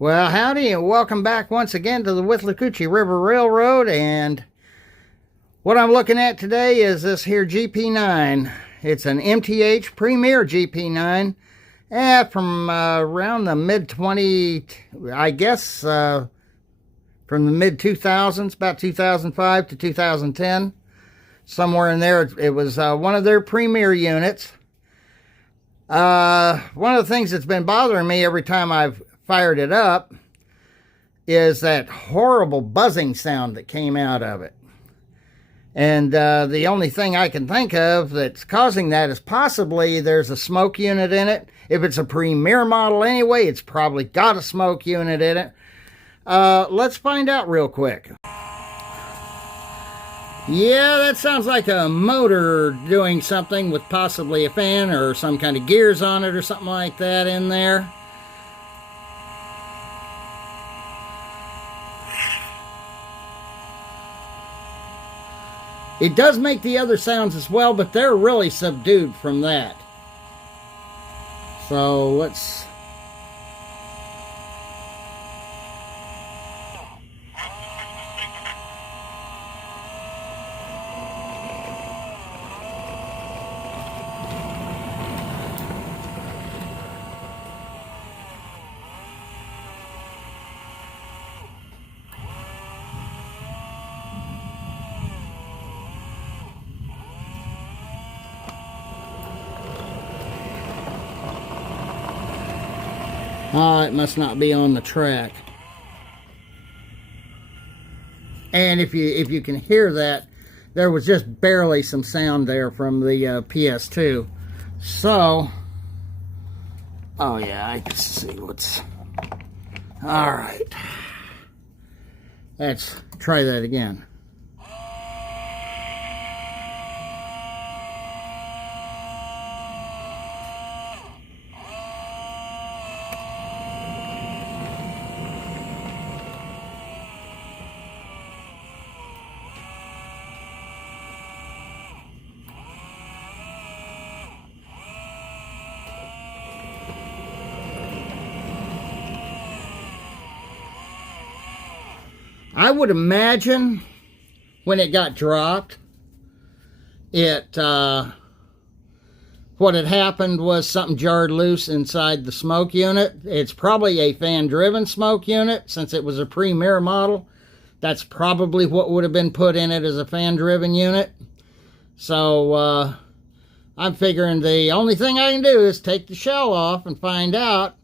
Well, howdy, and welcome back once again to the Withlacoochee River Railroad. And what I'm looking at today is this here GP9. It's an MTH Premier GP9 from around the I guess from the mid-2000s, about 2005 to 2010. Somewhere in there, it was one of their Premier units. One of the things that's been bothering me every time I've fired it up is that horrible buzzing sound that came out of it. And the only thing I can think of that's causing that is possibly there's a smoke unit in it. If it's a Premier model anyway, it's probably got a smoke unit in it. Let's find out real quick. Yeah, that sounds like a motor doing something with possibly a fan or some kind of gears on it or something like that in there. It does make the other sounds as well, but they're really subdued from that. So let's... it must not be on the track. And if you can hear that, there was just barely some sound there from the PS2. So, oh yeah, I can see what's... Alright. Let's try that again. I would imagine when it got dropped, what had happened was something jarred loose inside the smoke unit. It's probably a fan-driven smoke unit since it was a Premier model. That's probably what would have been put in it as a fan-driven unit. So I'm figuring the only thing I can do is take the shell off and find out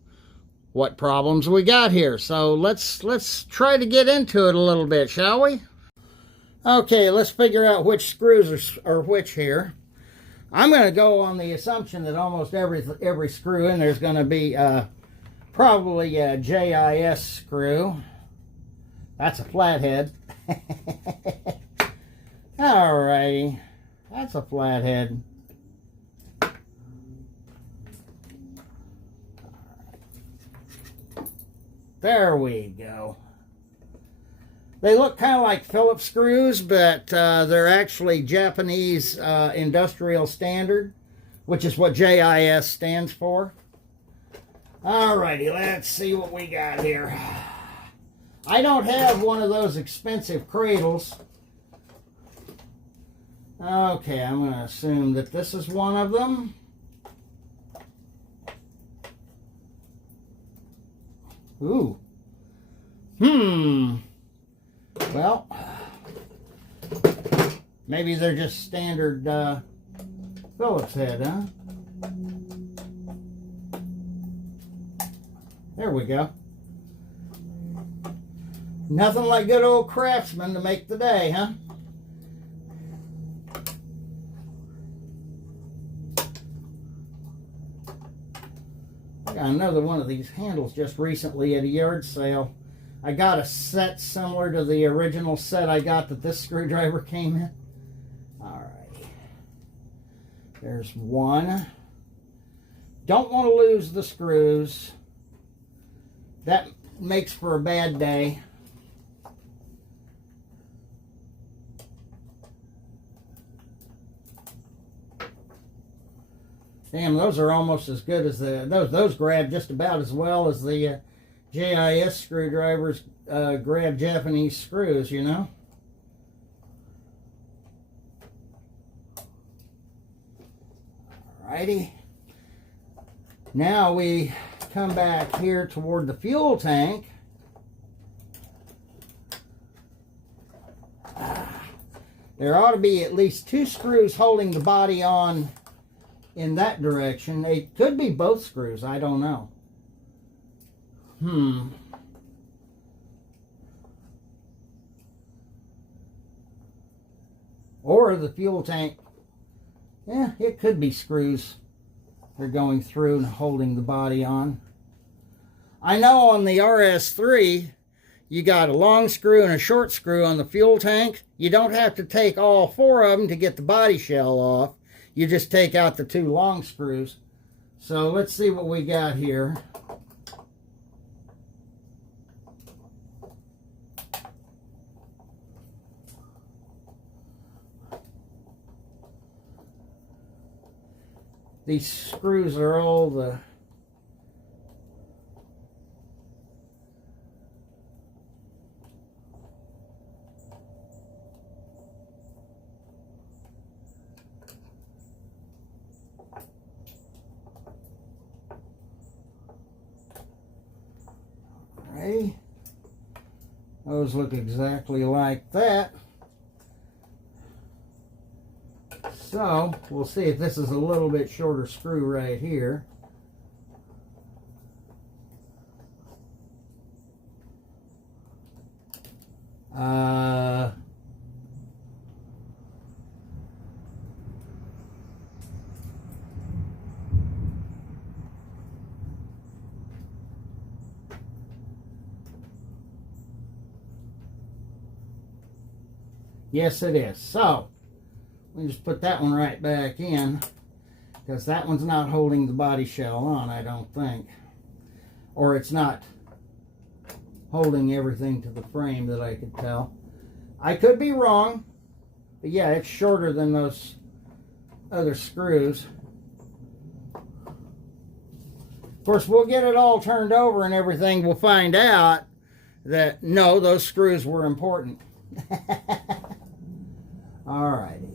what problems we got here. So let's try to get into it a little bit, shall we? Okay, let's figure out which screws are which here. I'm going to go on the assumption that almost every screw in there is going to be probably a JIS screw. That's a flathead. Alrighty, that's a flathead. There we go. They look kind of like Phillips screws, but they're actually Japanese industrial standard, which is what JIS stands for. Alrighty, let's see what we got here. I don't have one of those expensive cradles. Okay, I'm going to assume that this is one of them. Ooh. Well, maybe they're just standard Phillips head, huh? There we go. Nothing like good old Craftsman to make the day, huh? I got another one of these handles just recently at a yard sale. I got a set similar to the original set I got that this screwdriver came in. Alright. There's one. Don't want to lose the screws. That makes for a bad day. Damn, those are almost as good as those grab just about as well as the JIS screwdrivers grab Japanese screws, you know. Alrighty. Now we come back here toward the fuel tank. There ought to be at least 2 screws holding the body on in that direction. It could be both screws, I don't know. Or the fuel tank. Yeah, it could be screws they're going through and holding the body on. I know on the RS3, you got a long screw and a short screw on the fuel tank. You don't have to take all 4 of them to get the body shell off. You just take out the 2 long screws. So let's see what we got here. These screws are all the okay. Those look exactly like that. So, we'll see if this is a little bit shorter screw right here. Yes, it is. So, we just put that one right back in, because that one's not holding the body shell on, I don't think. Or it's not holding everything to the frame that I could tell. I could be wrong, but yeah, it's shorter than those other screws. Of course, we'll get it all turned over and everything. We'll find out that, no, those screws were important. Alrighty.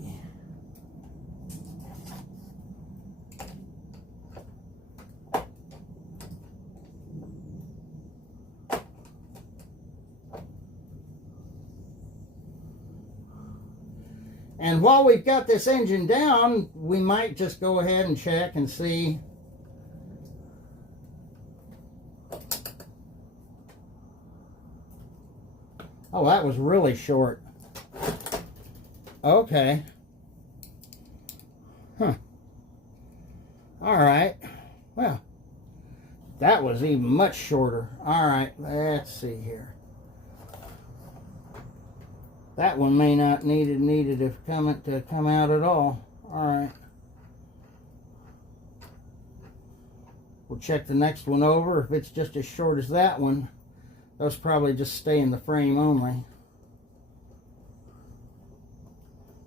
And while we've got this engine down, we might just go ahead and check and see. Oh, that was really short. Okay. Huh. All right. Well, that was even much shorter. All right, let's see here. That one may not needed to come out at all. All right. We'll check the next one over. If it's just as short as that one, those probably just stay in the frame only,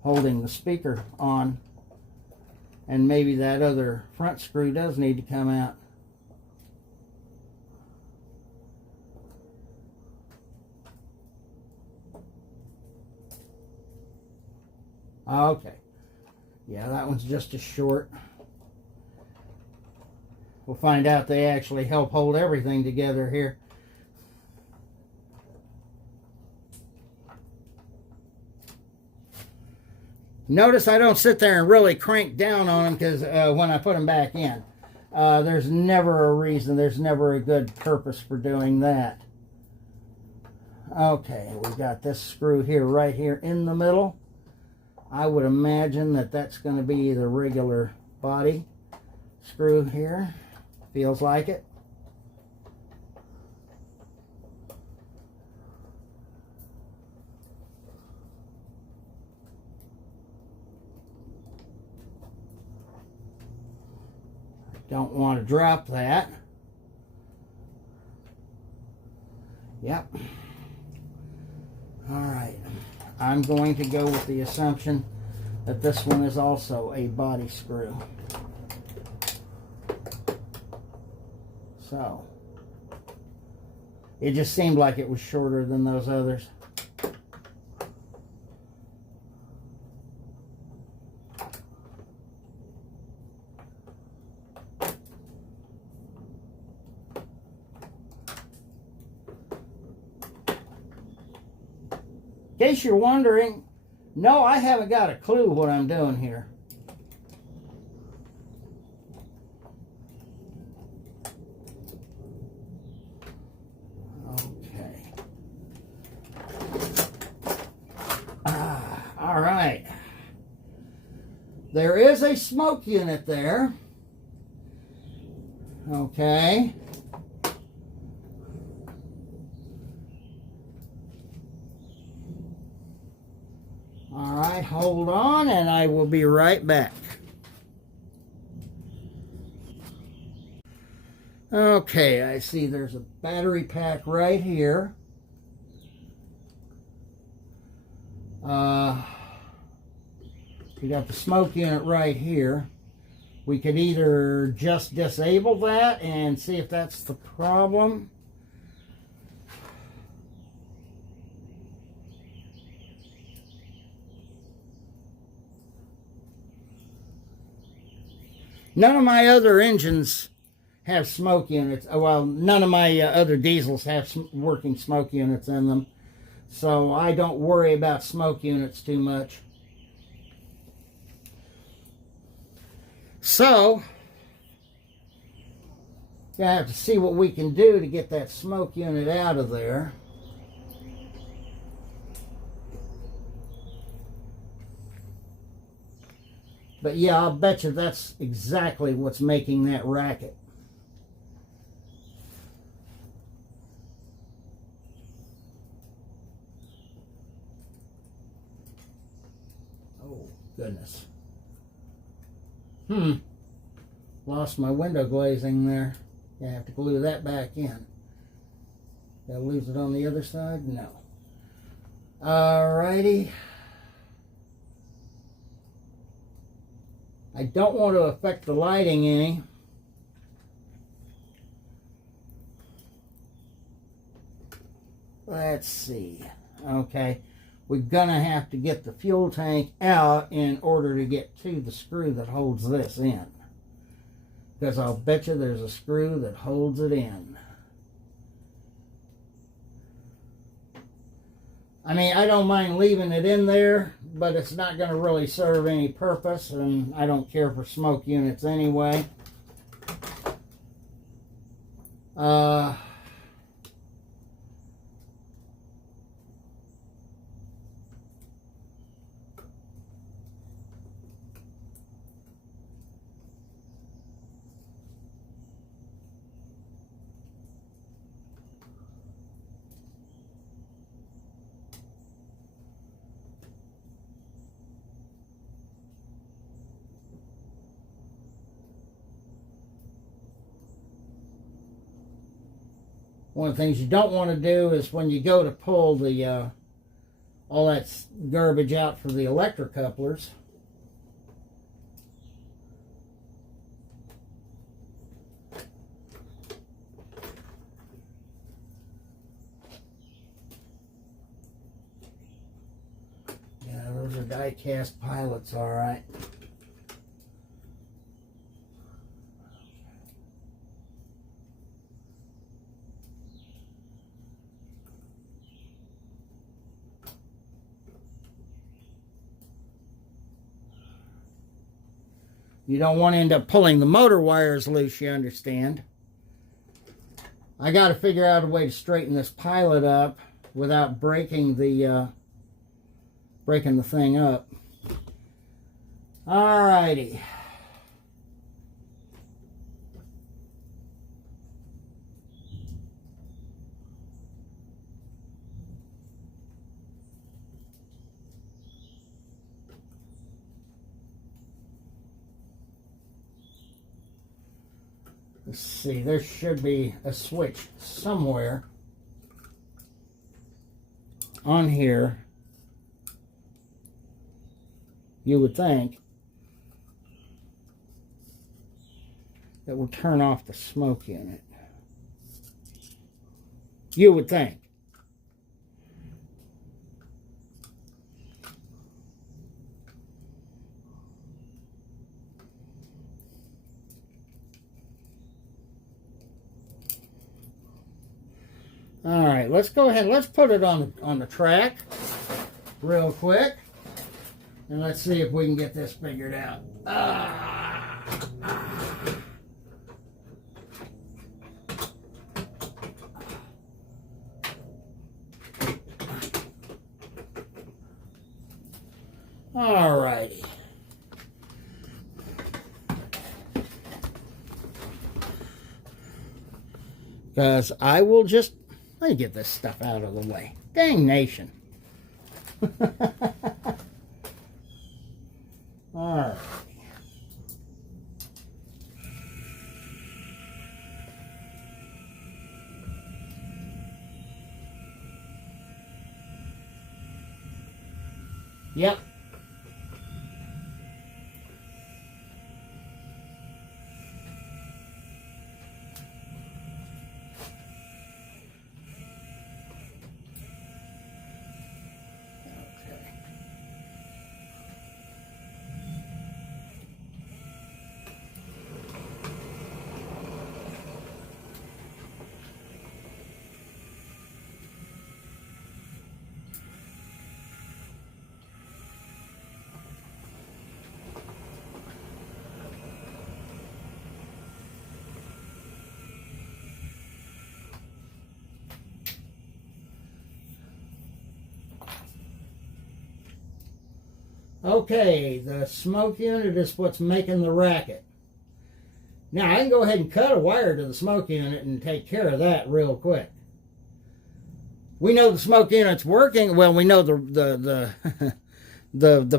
holding the speaker on. And maybe that other front screw does need to come out. Okay. Yeah, that one's just as short. We'll find out they actually help hold everything together here. Notice I don't sit there and really crank down on them, because when I put them back in, there's never a reason, there's never a good purpose for doing that. Okay, we've got this screw here, right here in the middle. I would imagine that that's going to be the regular body screw here. Feels like it. Don't want to drop that. Yep. All right. I'm going to go with the assumption that this one is also a body screw. So, It just seemed like it was shorter than those others. In case you're wondering, no, I haven't got a clue what I'm doing here. Okay. All right. There is a smoke unit there. Okay. All right, hold on, and I will be right back. Okay, I see there's a battery pack right here. We got the smoke unit right here. We could either just disable that and see if that's the problem. None of my other engines have smoke units. Well, none of my other diesels have working smoke units in them. So I don't worry about smoke units too much. So, I have to see what we can do to get that smoke unit out of there. But yeah, I'll bet you that's exactly what's making that racket. Oh, goodness. Lost my window glazing there. I have to glue that back in. Did I lose it on the other side? No. Alrighty. I don't want to affect the lighting any. Let's see. Okay. We're going to have to get the fuel tank out in order to get to the screw that holds this in. Because I'll bet you there's a screw that holds it in. I mean, I don't mind leaving it in there, but it's not going to really serve any purpose, and I don't care for smoke units anyway. One of the things you don't want to do is when you go to pull the all that garbage out for the electric couplers. Yeah, those are die-cast pilots, all right. You don't want to end up pulling the motor wires loose, you understand. I got to figure out a way to straighten this pilot up without breaking the thing up. Alrighty. Let's see, there should be a switch somewhere on here, you would think, that will turn off the smoke unit. You would think. All right, let's go ahead. Let's put it on the track real quick. And let's see if we can get this figured out. All righty. Because I will just... Let me get this stuff out of the way. Dang nation. All right. Yep. Okay, the smoke unit is what's making the racket. Now, I can go ahead and cut a wire to the smoke unit and take care of that real quick. We know the smoke unit's working. Well, we know the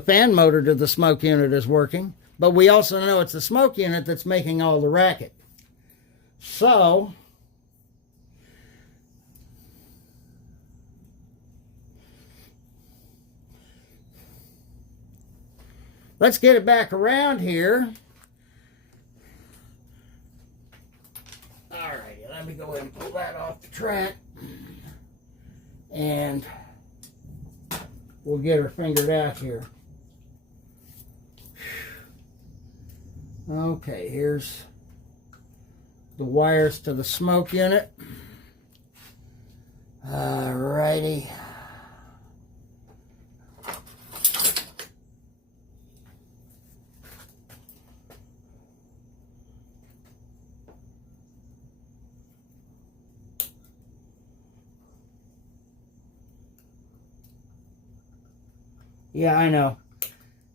fan motor to the smoke unit is working, but we also know it's the smoke unit that's making all the racket. So, let's get it back around here. Alrighty, let me go ahead and pull that off the track. And we'll get her fingered out here. Okay, here's the wires to the smoke unit. Alrighty. Yeah, I know.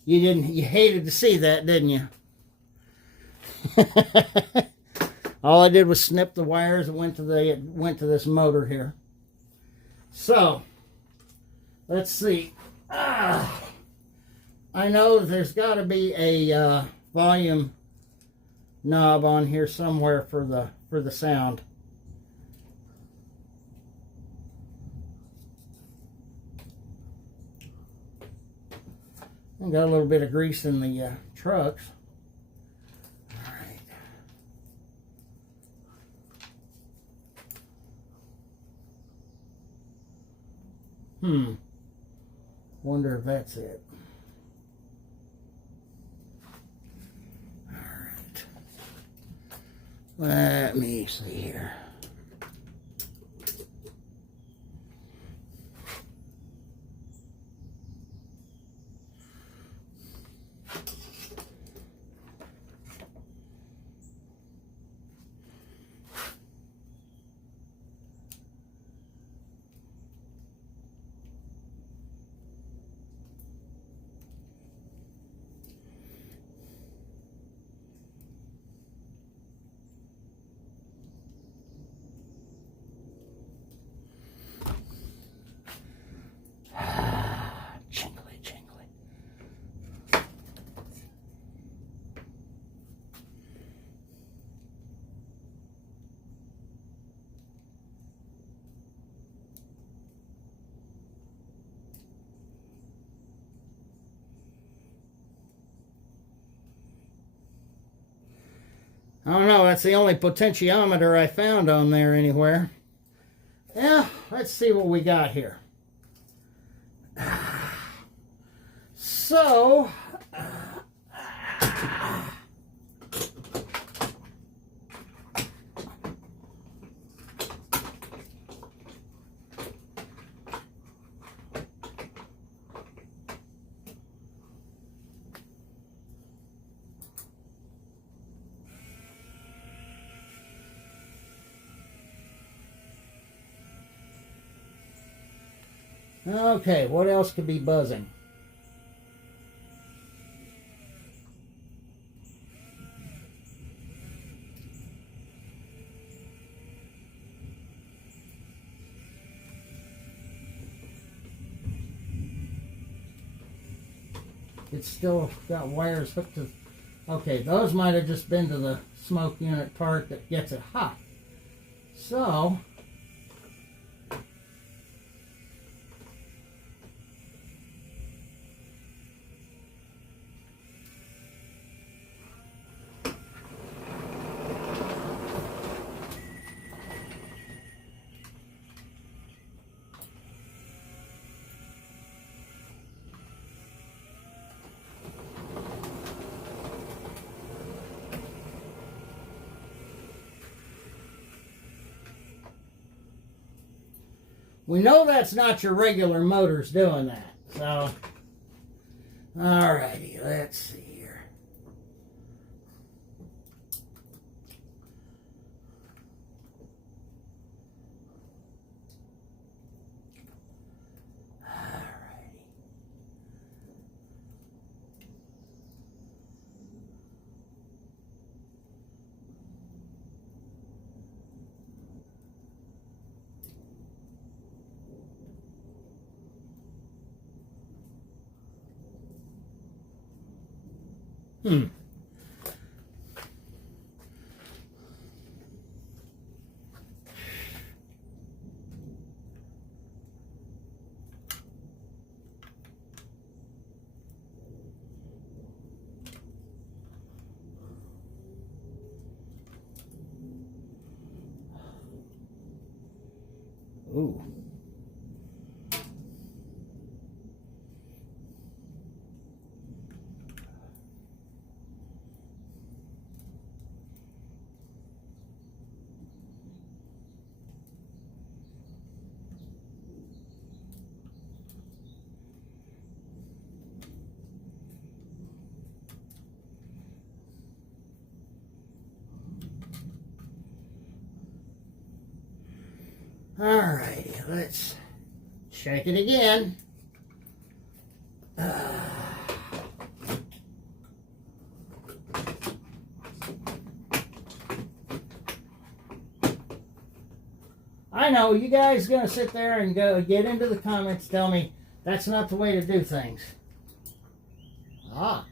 You hated to see that, didn't you? All I did was snip the wires and went to this motor here. So, let's see. I know there's got to be a volume knob on here somewhere for the sound. I got a little bit of grease in the trucks. All right. Wonder if that's it. All right. Let me see here. I don't know, that's the only potentiometer I found on there anywhere. Yeah, let's see what we got here. So, okay, what else could be buzzing? It's still got wires hooked to... Okay, those might have just been to the smoke unit part that gets it hot. So... we know that's not your regular motors doing that. So, alrighty, let's see here. Alrighty. Ooh. Alrighty, let's check it again. I know you guys gonna sit there and go get into the comments, tell me that's not the way to do things. Ah.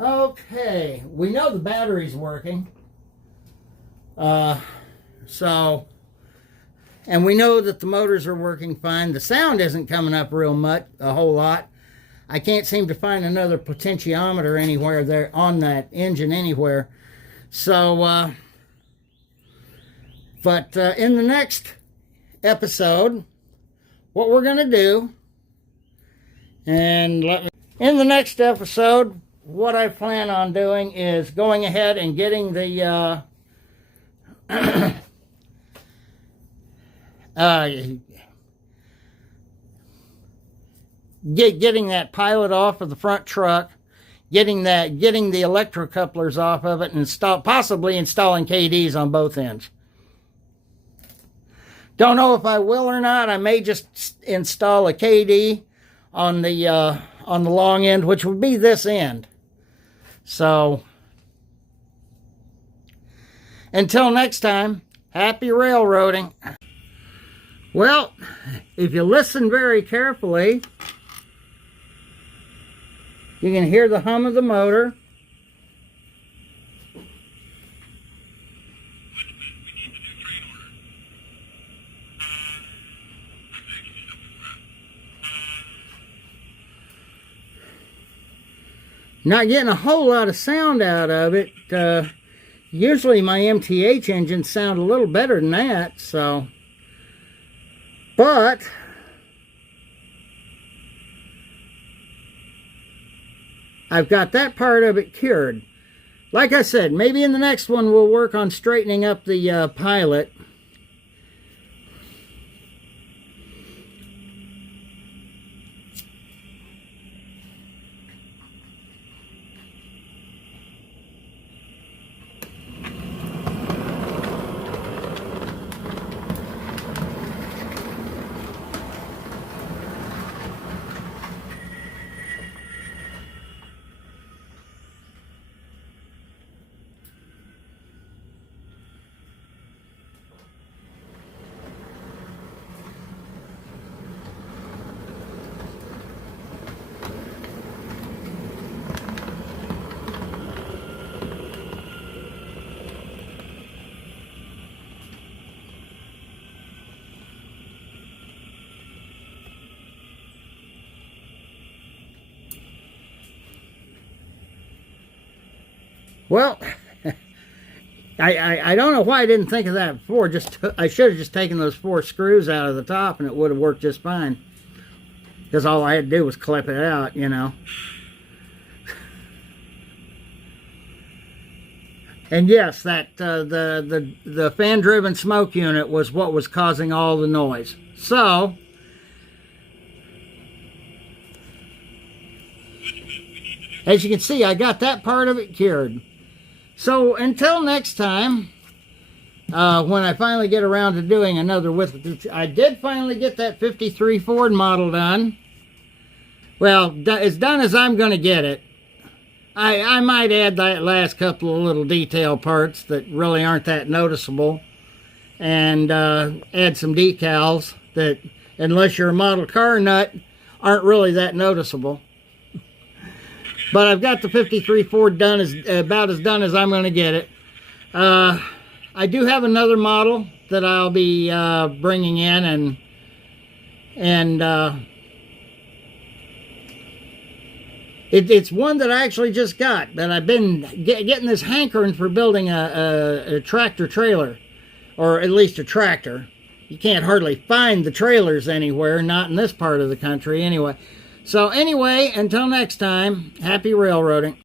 Okay, we know the battery's working. And we know that the motors are working fine. The sound isn't coming up real much, a whole lot. I can't seem to find another potentiometer anywhere there on that engine anywhere. So, but in the next episode, what we're going to do, and in the next episode, what I plan on doing is going ahead and getting the getting that pilot off of the front truck, getting the electrocouplers off of it, and possibly installing KDs on both ends. Don't know if I will or not. I may just install a KD on the long end, which would be this end. So Until next time, happy railroading. Well, if you listen very carefully, you can hear the hum of the motor. Not getting a whole lot of sound out of it. Usually my MTH engines sound a little better than that, so. But I've got that part of it cured. Like I said, maybe in the next one we'll work on straightening up the pilot. Well, I don't know why I didn't think of that before. I should have just taken those 4 screws out of the top and it would have worked just fine. Because all I had to do was clip it out, you know. And yes, that the fan-driven smoke unit was what was causing all the noise. So, as you can see, I got that part of it cured. So until next time, when I finally get around to doing another with, I did finally get that 53 Ford model done. Well, as done as I'm going to get it. I might add that last couple of little detail parts that really aren't that noticeable. And add some decals that, unless you're a model car nut, aren't really that noticeable. But I've got the 53 Ford done, about as done as I'm going to get it. I do have another model that I'll be bringing in, and it's one that I actually just got. That I've been getting this hankering for building a tractor trailer, or at least a tractor. You can't hardly find the trailers anywhere, not in this part of the country anyway. So anyway, until next time, happy railroading.